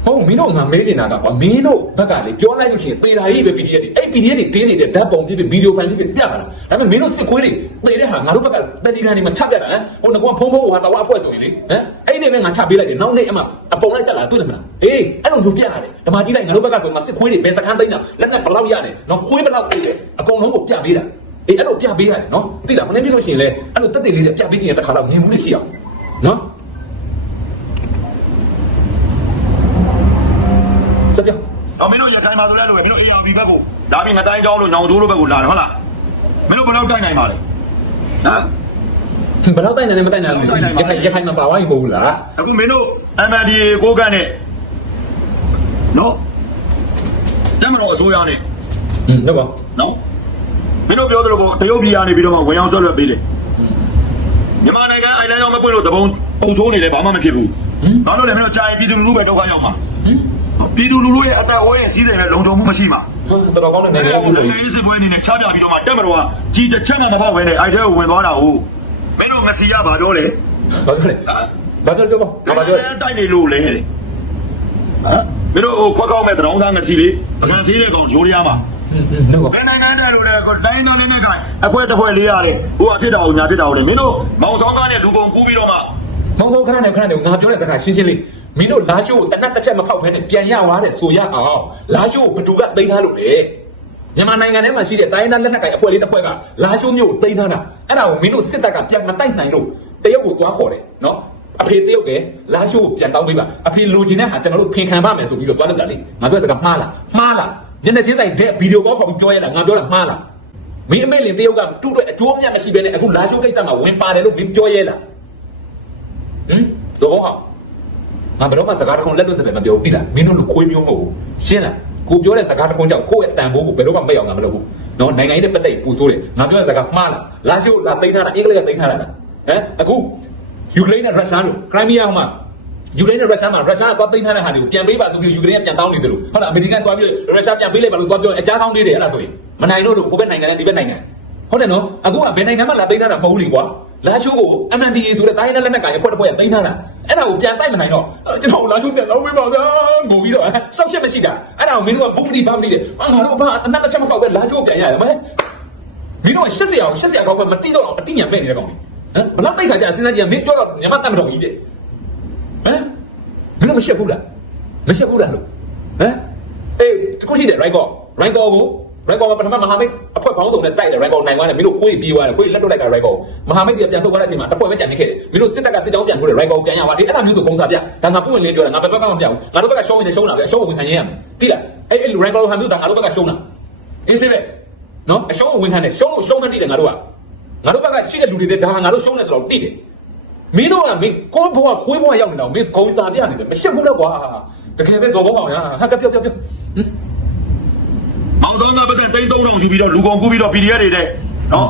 Speaker 1: ဟုတ်မင်းတို့ငါမေးနေတာကကွာမင်းတို့ဘက်ကလေပြောလိုက်လို့ရှိရင်ပေတာကြီးပဲ PDF တွေအဲ့ PDF တွေတင်းနေတဲ့ဓာတ်ပုံဖြစ်ဖြစ်ဗီဒီယိုဖိုင်ဖြစ်ဖြစ်ပြတာဒါပေမဲ့မင်းတို့စစ်ခွေးတွေပေတဲ့ဟာငါတို့ဘက်ကတက်ဒီကန်တွေမှာချပြတာဟမ်ဟိုငါကဖုံးဖုံးဟာတော့အဖွဲ့ဆိုရင်လေဟမ် အဲ့ဒီနဲ့ငါချပေးလိုက်တယ်နောက်နေ့အမအပုံလိုက်တက်လာတွေ့တယ်မလားအေးအဲ့လိုလူပြရတယ်ဓမာကြီးလိုက်ငါတို့ဘက်ကဆိုမှစစ်ခွေးတွေဘယ်စခန်းသိမ်းတာလက်နဲ့ဘလောက်ရတယ်နော်ခွေးဘလောက်ပြေးတယ်အကုန်လုံးကိုပြပေးတာအေးအဲ့လိုပြပေးရတယ်နော်သိလားမနေ့ပြလို့ရှိရင်လေအဲ့လိုတက်တက်လေးပြပေးခြင်းရတဲ့ခါတော့မြင်မှုလေးရှိအောင်နော်စပြော
Speaker 2: တော့မင်းတို့ရခိုင်မှာဆိုတဲ့လူပဲမင်းတို့ ERB ဘက်ကိုဒါပြီးမတိုင်းကြောင်းလို့နောင်တူးလို့ဘက်ကိုလာတယ်ဟုတ်လားမင်းတို့ဘယ်တော့တိုက်နိုင်ပါလဲဟမ်
Speaker 1: ဘယ်တော့တိုင်နေလဲမတိုင်နိုင်ဘူးရခိုင်ရခိုင်မှာပါဝိုင်းပို့ဘူးလား
Speaker 2: အခုမင်းတို့ MND ကိုကန်းနဲ့နော်တက်မတော်အစိုးရနဲ့
Speaker 1: อืมဟုတ်ပါ
Speaker 2: နော်မင်းတို့ပြောသလိုပေါ့တရုတ်ပြည်ကနေပြီးတော့မှဝင်အောင်ဆွဲလွတ်ပေးတယ်မြန်မာနိုင်ငံအိုင်လန်ရောက်မပွင့်လို့တပုံပုံဆိုးနေလဲဘာမှမဖြစ်ဘူးဘာလို့လဲမင်းတို့ကြာရင်ပြည်သူလူထုပဲဒုက္ခရောက်မှာ
Speaker 1: ဟင်
Speaker 2: ပြည်သူလူထုရဲ့အသက်အိုးရဲ့စီးစိမ်နဲ့လုံခြုံမှုမရှိမှာ
Speaker 1: ဟာတော်တော်ကောင်းတဲ့နိုင်ငံရေးလို့
Speaker 2: နိုင်ငံရေးစစ်ပွဲအနေနဲ့ချပြပြီးတော့မှတက်မတော်ကကြီးတစ်ချက်နဲ့တစ်ဖက်ဝင်နေအိုက်တဲကိုဝင်သွားတာဟုတ် မင်းတို့မစီရဘာပြောလဲ
Speaker 1: ဘာပြောလဲဘာပြောပြောပါဘာပြောလဲ
Speaker 2: တိုက်နေလို့လဲဟမ်မင်းတို့ဟိုခွက်ကောက်မဲ့တရောင်းသားငစီလေးအကန်စီးတဲ့ကောင်ဂျိုးရမ်းမှာ
Speaker 1: อืมဟုတ်ပါ
Speaker 2: ဘယ်နိုင်ငံတည်းလို့လဲကိုတိုင်းသားလေးနဲ့ကိုင်အဖွဲတစ်ဖွဲလေးရတယ်ဟိုအဖြစ်တော်ညာဖြစ်တော်လေမင်းတို့မောင်ဆောင်သားနဲ့လူကုန်ကူးပြီးတော့မှ
Speaker 1: မဟုတ်ဘူးခဏနေခဏနေငါပြောတဲ့စကားရှင်းရှင်းလေးမင်းတို့လာရှိုးကိုတနတ်တစ်ချက်မဖောက်ဖဲနဲ့ပြန်ရသွားတဲ့ဆိုရအောင်လာရှိုးကိုဘသူကသိမ်းထားလို့လေ မြန်မာနိုင်ငံထဲမှာရှိတဲ့တိုင်းသားလက်နက်ကိုင်အဖွဲ့လေးတစ်ဖွဲ့ကလာရှိုးမျိုးကိုသိမ်းထားတာအဲ့ဒါကိုမင်းတို့စစ်တပ်ကပြန်မတိုက်နိုင်လို့တရုတ်ကိုသွားခေါ်တယ်နော်အဖေတရုတ်ကလာရှိုးကိုပြန်တောင်းပေးပါအဖေလိုချင်တဲ့ဟာကျွန်တော်တို့ဖင်ခံပါမယ်ဆိုပြီးတော့သွားလုပ်တာလေငါပြောတဲ့စကားမှားလားမှားလားညနေချင်းတိုင်းတဲ့ဗီဒီယိုကောခေါ်ပြီးပြောရတာငါပြောတာမှားလားမင်းအမေလင်တရုတ်ကတူတဲ့အကျိုးအမြတ်မရှိဘဲနဲ့အခုလာရှိုးကိစ္စမှာဝင်ပါတယ်လို့မင်းပြောရဲလားဟမ်ဇောဟာငါဘယ်တော့မှစကားတစ်ခုလက်လွတ်စပယ်မပြောဘူးပြီလားမင်းတို့လူခွေးမျိုးမဟုတ်ဘူးရှင်းလား ကိုပြောတဲ့စကားတစ်ခုကြောင့်ကိုယ့်ရဲ့တန်ဖိုးကိုဘယ်တော့မှမက်အောင်ငါမလုပ်ဘူးနော်နိုင်ငံရေးနဲ့ပတ်သက်ပူဆိုးတယ်ငါပြောတဲ့စကားမှားလားလာရှို့လာသိမ်းထားတာအင်္ဂလိပ်ကသိမ်းထားတာလားဟမ်အခုယူကရိန်းနဲ့ရုရှားတို့ခရိုင်းမီးယားမှာယူကရိန်းနဲ့ရုရှားမှာရုရှားကသွားသိမ်းထားတဲ့ဟာတွေကိုပြန်ပေးပါဆိုပြီးယူကရိန်းကပြန်တောင်းနေတယ်လို့ဟုတ်လားအမေရိကန်သွားပြီးရုရှားပြန်ပေးလိုက်ပါလို့သွားပြောအကြမ်းကောင်းသေးတယ်အဲ့ဒါဆိုရင်မနိုင်တော့လို့ဟိုဘက်နိုင်ငံနဲ့ဒီဘက်နိုင်ငံဟုတ်တယ်နော်အခုကဘယ်နိုင်ငံမှလာသိမ်းထားတာမဟုတ်ဘူးလေကွာ လာရှိုးကို MNDA ဆိုတဲ့တိုင်းနဲ့လက်နက်ကိုင်အဖွဲ့တစ်ဖွဲ့ကသိမ်းထားတာအဲ့ဒါကိုပြန်တိုက်မနိုင်တော့ကျွန်တော်လာရှိုးပြန်တော့ပေးပါဗျာငိုပြီးတော့ဆောက်ချက်မရှိတာအဲ့ဒါကိုမင်းတို့ကဘုပ္ပတိဘာမလို့လဲငါတို့ဘာအနက်တစ်ချက်မဖောက်ပဲလာရှိုးပြန်ရတယ်မင်းမင်းတို့ရှက်စရာရှက်စရာကောင်းပဲမတိတော့အောင်အတိညာမဲ့နေတဲ့ကောင်ကြီးဟမ်ဘလောက်တိုက်ခါကြစဉ်းစားကြည့်မင်းပြောတော့ညမတတ်မတော်ကြီးတဲ့ဟမ်မင်းတို့မရှက်ဘူးလားမရှက်ဘူးလားလို့ဟမ်အေးတခုရှိတယ် right ကော right ကောကို right ကောကပထမမဟာမိတ်အဖွဲ့ပေါင်းစုံနဲ့တိုက်တယ် right ကောနိုင်သွားတယ်မင်းတို့ခွေးပြေးသွားတယ်ခွေးလက်ထုတ်လိုက်တာ right ကောမဟာမိတ်ပြန်ဆုတ်သွားတဲ့အချိန်မှာတစ်ဖွဲ့ပဲကြံနေခဲ့တယ်မင်းတို့စစ်တပ်ကစစ်ကြောင်းပြန်ထိုးတယ် right ကောပြန်ရသွားတယ်အဲ့ဒါမျိုးဆိုပုံစံပြဒါငါပွင့်လင်းပြောတယ်ငါဘယ်ဘက်ကမှမပြောဘူးငါတို့ဘက်ကရှုံးနေတယ်ရှုံးတာပဲအရှုံးကိုဝင်ခံရရမယ်တိလားအဲ့အဲ့ right ကောဟာမျိုးဒါငါတို့ဘက်ကရှုံးတာအေးစေပဲနော်အရှုံးကိုဝင်ခံတယ်ရှုံးလို့ရှုံးမှတိတယ်ငါတို့ကငါတို့ဘက်ကရှိတဲ့လူတွေတဲ့ဒါငါတို့ရှုံးနေဆိုတော့တိတယ်မင်းတို့ကမင်းကိုဘွားခွေးဘွားရောက်နေတာမင်းဂုံစာပြနေတယ်မရှက်ဘူးတော့ကွာတကယ်ပဲဇော်ဘုံအောင်ရဟာကပြောပြောပြောဟမ်
Speaker 2: မောင် အောင်သောသားပတ်စံ3000တောင်ယူပြီးတော့လူကုန်ကူးပြီးတော့ PDF တွေနဲ့နော်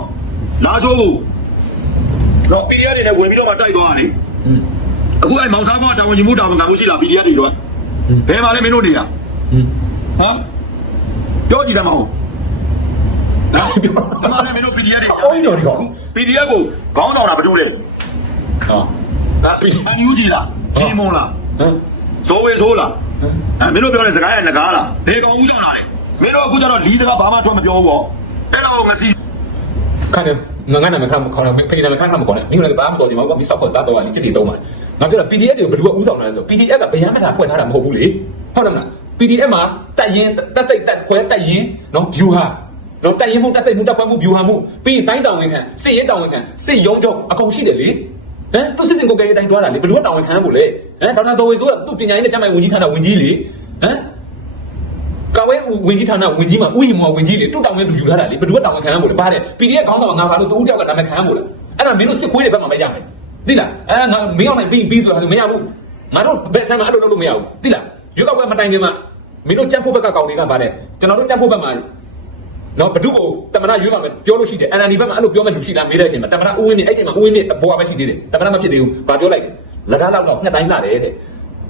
Speaker 2: လာချိုးကိုတော့ PDF တွေနဲ့ဝင်ပြီးတော့မှတိုက်သွားတ
Speaker 1: ယ်
Speaker 2: အခုအဲ့မောင်သားမတာဝန်ယူမှုတာဝန်ခံမှုရှိလား PDF တွေတော့ဘယ်မှာလဲမင်းတို့နေ
Speaker 1: ရ
Speaker 2: ဟမ်ပြောကြည့်တယ်မဟုတ်နော်အမှန်ပဲမင်းတို့ PDF တွေ
Speaker 1: အောင်းတော်တော်
Speaker 2: PDF ကိုခေါင်းတော်တာဘာလို့လဲ
Speaker 1: ဟာ
Speaker 2: ဒါ PNU ကြီးလားဒီမုံလား
Speaker 1: ဟမ်
Speaker 2: ဇိုးဝေဇိုးလားအဲမင်းတို့ပြောတဲ့စကားရဲ့ငကားလားဘယ်ကောင်ဦးကြောင့်လားလဲ မင်းတို့အခုကျတော့လီးစကားဘာမှထွက်မပြောဘူးပေါ့အဲ့တော့ငစီ
Speaker 1: 看着ငါငါနာမခါမခေါ်နေဖိနေမခါခါမခေါ်နေမိလည်းဘာမှမတော်ချင်ပါဘူးကမိစောက်ဖို့တာတော့လိချက်တွေတုံးပါငါပြောတာ PDF တွေကိုဘယ်သူကဥဆောင်လာလဲဆို PDF ကဗျာမထာဖွဲ့ထားတာမဟုတ်ဘူးလေဟုတ်တယ်မလား PDF မှာတက်ရင်တက်စိတ်တက်ခွဲတက်ရင်နော် view ဟာနော်တက်ရင်မှုတက်စိတ်မှုတက်ခွဲမှု view ဟာမှုပြီးရင်တိုင်းတောင်ဝင်ခံစစ်ရဲတောင်ဝင်ခံစစ်ရုံးချုပ်အကုန်ရှိတယ်လေဟမ်သူစစ်စင်ကိုကြဲတိုင်းတွားတာလေဘယ်သူကတောင်ဝင်ခံဖို့လဲဟမ်ဒေါက်တာဇော်ဝေဆိုကသူ့ပညာရေးနဲ့ကျန်းမာရေးဝန်ကြီးဌာနဝန်ကြီးလေဟမ် ကာဝဲဝင်ကြီးဌာနဝင်ကြီးမှာဥယျာဉ်မောဝင်ကြီးလေတူတောင်ဝဲတူယူထားတာလေဘယ်သူကတောင်ဝဲခံရမို့လဲပါတယ် PDF ခေါင်းဆောင်ကငါဘာလို့တူတယောက်ကနာမည်ခံရမို့လဲအဲ့ဒါမင်းတို့စစ်ခွေးတွေဘက်မှာပဲရမယ်သိလားအဲငါမင်းအောင်နိုင်ပြီးပြီးဆိုတာမရဘူးငါတို့ဘက်ဆမ်းမှာအဲ့လိုလုပ်လို့မရဘူးသိလားရွေးကောက်ပွဲမတိုင်ခင်မှာမင်းတို့ကြက်ဖို့ဘက်ကကောင်တွေကပါတယ်ကျွန်တော်တို့ကြက်ဖို့ဘက်မှာနော်ဘဒုကိုတမနာရွေးပါမယ်ပြောလို့ရှိတယ် NLD ဘက်မှာအဲ့လိုပြောမဲ့လူရှိလားမေးတဲ့အချိန်မှာတမနာဦးဝင်းမြင့်အဲ့ချိန်မှာဦးဝင်းမြင့်အပေါ်ကပဲရှိသေးတယ်တမနာမဖြစ်သေးဘူးဗာပြောလိုက်တယ်လက်ကားလောက်တော့နှစ်တိုင်းလာတယ်တဲ့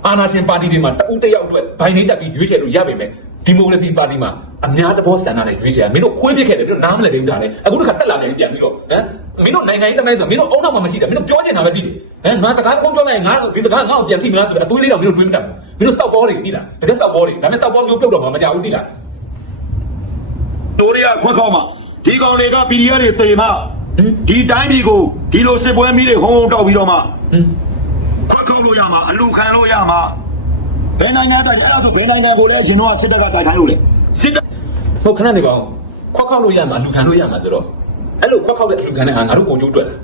Speaker 1: အာနာရှင်ပါတီတွေမှာတဦးတစ်ယောက်အတွက်ဘိုင်နေတက်ပြီးရွေးချယ်လို့ရပါမယ် ဒီမိုကရေစီပါတီမှာအများသဘောဆန္ဒနဲ့ရွေးချယ်မင်းတို့ခွေးပြစ်ခဲ့တယ်မင်းတို့နားမလည်သေးဘူးဒါလေအခုတစ်ခါတက်လာပြန်ပြန်ပြီးတော့ဟမ်မင်းတို့နိုင်ငံရေးတမိုင်းဆိုမင်းတို့အုံနောက်မှာမရှိတယ်မင်းတို့ပြောချင်တာပဲတည်တယ်ဟမ်ငါစကားတစ်ခုပြောလိုက်ရင်ငါဒီစကားငါ့ကိုပြန်ထိမလားဆိုတော့အသွေးလေးတော့မင်းတို့တွေးမတတ်ဘူးမင်းတို့စောက်ဘောတွေတည်လားတကယ်စောက်ဘောတွေဒါပေမဲ့စောက်ဘောမျိုးပြုတ်တော့မှမကြဘူးတည်လား
Speaker 2: တို့တွေကခွက်ခေါက်မှာဒီကောင်တွေက PDF တွေတေမှဒီတိုင်းပြည်ကိုဒီလိုစစ်ပွဲမီးတွေဟုံးဟုံးတောက်ပြီးတော့မှ
Speaker 1: ဟမ်
Speaker 2: ခွက်ခေါက်လို့ရမှာအလူခံလို့ရမှာ ဘယ်နိုင်ငံတိုက်အဲ့ဒါဆိုဘယ်နိုင်ငံကိုလည်းအရှင်တို့ကစစ်တပ်ကတိုက်ခိုင်းလို့လေစစ်တပ်
Speaker 1: ဟုတ်ခဏနေပါဦးခွက်ခောက်လို့ရမှာလူခံလို့ရမှာဆိုတော့အဲ့လိုခွက်ခောက်တဲ့အလူခံတဲ့ဟာငါတို့ပုံကျိုးတွေ့လား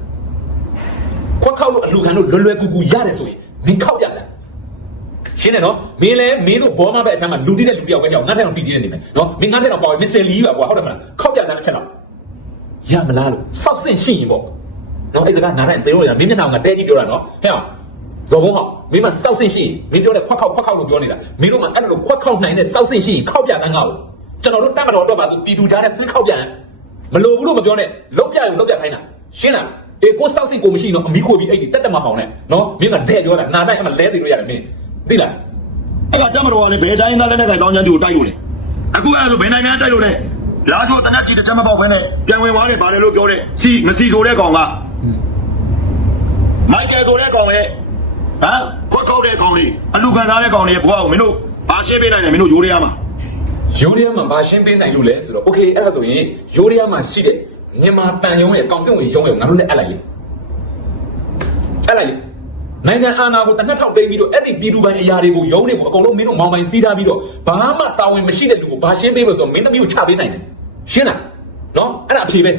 Speaker 1: ခွက်ခောက်လို့အလူခံလို့လွယ်လွယ်ကူကူရတယ်ဆိုရင်မင်းခောက်ရလားရှင်းတယ်နော်မင်းလည်းမင်းတို့ဘောမဘက်အချမ်းမှာလူတိတဲ့လူတယောက်ပဲကြောက်ငါထက်တော့တီတီနေနေမယ်နော်မင်းငါထက်တော့ပေါ့မစ်စင်လီပါကွာဟုတ်တယ်မလားခောက်ရတာတစ်ချက်တော့ရမလားလို့စောက်စင်ရှိရင်ပေါ့နော်အဲ့စကားနားတိုင်းသေလို့ရမင်းမျက်နှာကတဲကြီးပြောတာနော်ဟဲ့အောင် ဇော်ဘုံဟောမင်းမစောက်စင်ရှိရင်မင်းပြောတဲ့ခွက်ခောက်ခွက်ခောက်လို့ပြောနေတာမင်းတို့မှအဲ့လိုခွက်ခောက်နိုင်တဲ့စောက်စင်ရှိရင်ခောက်ပြတန်းငါ့ကိုကျွန်တော်တို့တက်မတော်တော့ပါသူပြည်သူကြားတဲ့ဆင်းခောက်ပြန်မလိုဘူးလို့မပြောနဲ့လောက်ပြရုံလောက်ပြခိုင်းတာရှင်းလားအေးကိုစောက်စင်ကိုမရှိတော့အမီကိုပြီးအဲ့ဒီတက်တက်မဟောင်းနဲ့နော်မင်းကတဲ့ပြောတာနာတိုင်းအမလဲသိလို့ရတယ်မင်းသိလား
Speaker 2: အဲ့ကတက်မတော်ကလည်းဘယ်တိုင်းသားလည်းနဲ့ကောင်းချမ်းတူကိုတိုက်လို့လေအခုအဲ့ဒါဆိုဘယ်နိုင်ငံတိုက်လို့လဲလာချိုတနက်ကြီးတစ်ချက်မပေါက်ဘဲနဲ့ပြန်ဝင်သွားတယ်ဗာလေလို့ပြောတယ်စီမစီဆိုတဲ့ကောင်ကမိုက်ကယ်ဆိုတဲ့ကောင်ရဲ့ ဟမ်ခွက်ခေါက်တဲ့ကောင်လေးအလူခံစားတဲ့ကောင်လေးရဲ့ဘွားကိုမင်းတို့ဘာရှင်းပေးနိုင်လဲမင်းတို့ရိုးရရမှာ
Speaker 1: ယိုးရီးယားမှာဘာရှင်းပေးနိုင်လို့လဲဆိုတော့ okay အဲ့ဒါဆိုရင်ယိုးရီးယားမှာရှိတဲ့မြန်မာတန်ယုံရဲ့ကောင်စစ်ဝင်ရုံးရဲ့ငါတို့လည်းအပ်လိုက်လေအပ်လိုက်လေနိုင်ငံအာဏာကိုတနက်ထောက်သိမ်းပြီးတော့အဲ့ဒီပြည်သူပိုင်အရာတွေကိုရုံးတွေကိုအကုန်လုံးမင်းတို့မောင်းပိုင်စီးထားပြီးတော့ဘာမှတာဝန်မရှိတဲ့လူကိုဘာရှင်းပေးလို့ဆိုတော့မင်းသမီးကိုချပေးနိုင်တယ်ရှင်းလားနော်အဲ့ဒါအဖြေပဲ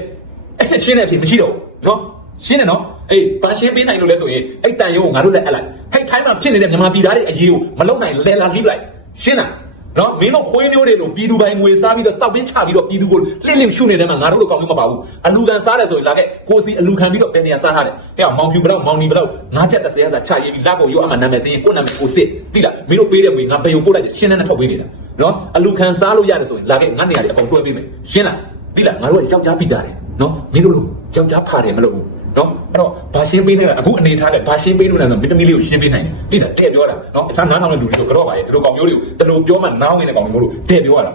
Speaker 1: အဲ့ရှင်းတဲ့အဖြေမရှိတော့ဘူးနော်ရှင်းတယ်နော် အေးဘာရှင်းပေးနိုင်လို့လဲဆိုရင်အဲ့တန်ယုံကိုငါတို့လည်းအပ်လိုက်ဟဲ့ထိုင်းမှာဖြစ်နေတဲ့မြန်မာပြည်သားတွေအရေးကိုမလုံနိုင်လဲလာလိပလိုက်ရှင်းလားနော်မင်းတို့ခွေးမျိုးတွေလို့ပြည်သူပိုင်ငွေစားပြီးတော့စောက်ပင်းချပြီးတော့ပြည်သူကိုလှင့်လှင့်ရှုနေတဲ့မှာငါတို့လိုကောင်းမျိုးမပါဘူးအလူခံစားတယ်ဆိုရင်လာခဲ့ကိုစီအလူခံပြီးတော့ဘယ်နေရာစားထားတယ်ဟဲ့မောင်ဖြူဘလောက်မောင်နီဘလောက်ငါးချက်30ရာစာချရေးပြီးလက်ကိုရောအမှနာမည်စင်းကိုနာမည်ကိုစစ်တိလားမင်းတို့ပေးတဲ့ငွေငါဘယ်ကိုပို့လိုက်တယ်ရှင်းနေနဲ့ထုတ်ပေးနေတာနော်အလူခံစားလို့ရတယ်ဆိုရင်လာခဲ့ငါနေရာတွေအကုန်တွဲပေးမယ်ရှင်းလားတိလားငါတို့ကယောက်ျားပိတာတယ်နော်မင်းတို့လိုယောက်ျားဖာတယ်မလို့ဘူး နော်အဲ့တော့ဘာရှင်းပေးနေတာအခုအနေထားနဲ့ဘာရှင်းပေးလို့လဲဆိုတော့မင်းသမီးလေးကိုရှင်းပေးနိုင်တယ်တိလားတဲ့ပြောတာနော်အစားနားထောင်တဲ့လူတွေတို့ကတော့ပါရဲ့ဒီလိုကောင်မျိုးတွေကိုဒီလိုပြောမှနားဝင်တဲ့ကောင်မျိုးလို့တဲ့ပြောရတာ